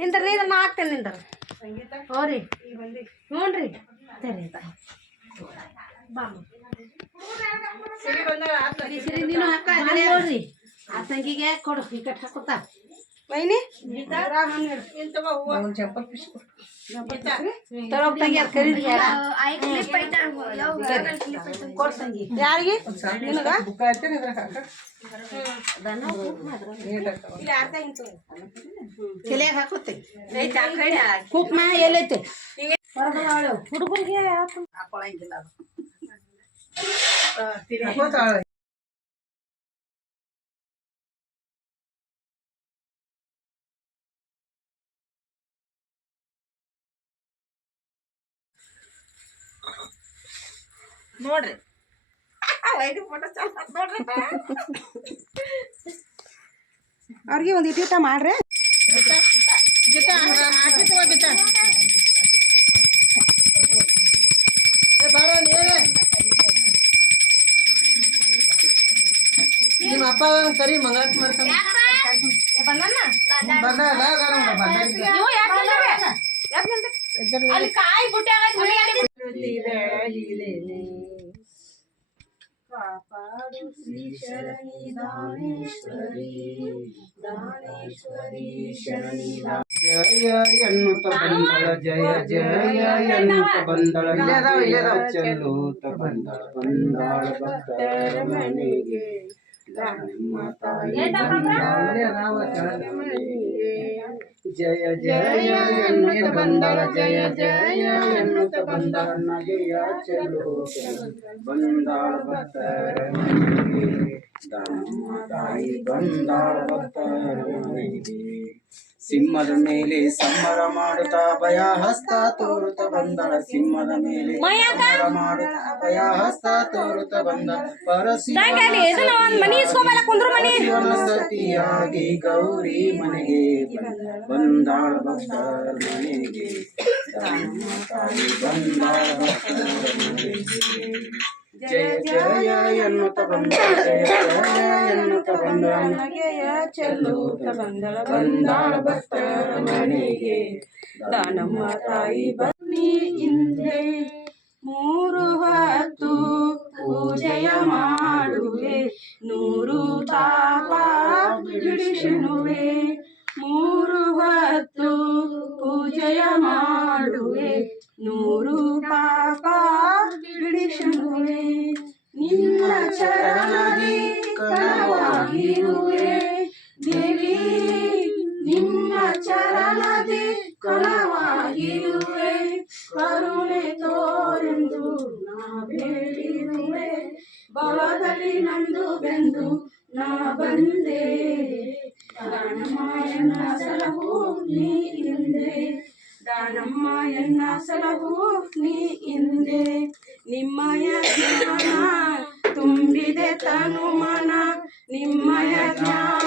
ನಿಂದ್ರಿ ಇದನ್ನ ಹಾಕ್ತೇನೆ ನಿಂದ್ರ ಹ್ಞೂ ರೀ ಹ್ಞೂ ರೀ ಸರಿ ಬಾ ನೀನು ನೋಡ್ರಿ ಆ ತಂಗಿಗೆ ಕೊಡು ಈ ಕಟ್ ಹಾಕುತ್ತಾ ವೈನಿ ಯಾರಿಗೆ ತಲೆಯಾಗ ಹಾಕುತ್ತೆ ಕುಕ್ಮ ಎಲ್ಲೈತೆ ಹುಡುಗರಿಗೆ ಹಾಕೊಳಂಗಿಲ್ಲ ನೋಡ್ರಿ ಅವ್ರಿಗೆ ಒಂದು ಇಟ್ಟಿಟ ಮಾಡ್ರಿ ನಿಮ್ಮ ಅಪ್ಪ ಕರಿ ಮಂಗಳಾರತಿ ಮಾಡ್ತಾನೆ ಕಾಪಾಡು ಶ್ರೀ ಶರಣಿ ದಾನೇಶ್ವರಿ ದಾನೇಶ್ವರಿ ಶರಣಿ ಜಯ ಎನ್ನುತ್ತ ಬಂದಳ ಜಯ ಜಯ ಎನ್ನುತ್ತ ಬಂದಳ ಚೆಲ್ಲುತ್ತ ಬಂದಳ ಬಂದಾಳ ಭಕ್ತರ ಮನೆಗೆ ಜಯ ಜಯ ಎನ್ನುತ್ತ ಬಂದಳ ಜಯ ಜಯ ಎನ್ನುತ್ತ ಬಂದಳ ನಗೆಯ ಚೆಲ್ಲುತ್ತ ಬಂದಾಳ ಭಕ್ತರ ಮನೆಗೆ ತಾಯಿ ಬಂದಾಳ ಭಕ್ತರ ಮನೆಗೆ ಸಿಂಹದ ಮೇಲೆ ಸಂಬರ ಮಾಡುತ್ತಾ ಭಯ ಹಸ್ತ ತೋರುತ್ತ ಬಂದಳ ಸಿಂಹದ ಮೇಲೆ ಸಂಬರ ಮಾಡುತ್ತಾ ಭಯ ಹಸ್ತ ತೋರುತ್ತ ಬಂದ ಪರಶಿವನ ಸತಿಯಾಗಿ ಗೌರಿ ಮನೆಗೆ ಬಂದಾಳ ಭಕ್ತರ ಮನೆಗೆ ತಾಯಿ ಬಂದಾಳ ಭಕ್ತರ ಮನೆಗೆ ಜಯ ಜಯ ಎನ್ನುತ್ತ ಬಂದಳ ಜಯ ಜಯ ಎನ್ನುತ್ತ ಬಂದಳ ನಗೆಯ ಚೆಲ್ಲುತ್ತ ಬಂದಳ ಬಂದಾಳ ಭಕ್ತರ ಮನೆಗೆ ದಾನಮ್ಮ ತಾಯಿ ಬನ್ನಿ ಹಿಂದೆ ಮೂರು ಹೊತ್ತು ಪೂಜೆಯ ಮಾಡುವೆ ನೂರು ತಾಪ ಬಿಡಿಸುವೆ ಮೂರು ಹೊತ್ತು ಪೂಜೆಯ ಮಾಡುವೆ ನೂರು ಪಾಪ ಬಿಡಿಸುವೆ ನಿನ್ನ ಚರಣದಿ ಕಣವಾಗಿರುವೆ ದೇವಿ ನಿಮ್ಮ ಚರಣದಿ ಕಣವಾಗಿರುವೆ ಕರುಣೆ ತೋರೆಂದು ನಾ ಬೇಡಿರುವೆ ಭವದಲ್ಲಿ ನಂದು ಬೆಂದು ನಾ ಬಂದೆ ದಾನಮಾಯನ ಸಲಹು ನೀ ಹಿಂದೆ ದಾನಮ್ಮಯನ್ನ ಸಲಹು ನೀ ಹಿಂದೆ ನಿಮ್ಮಯ ಜ್ಞಾನ ತುಂಬಿದೆ ತನು ಮನ ನಿಮ್ಮಯ ಜ್ಞಾನ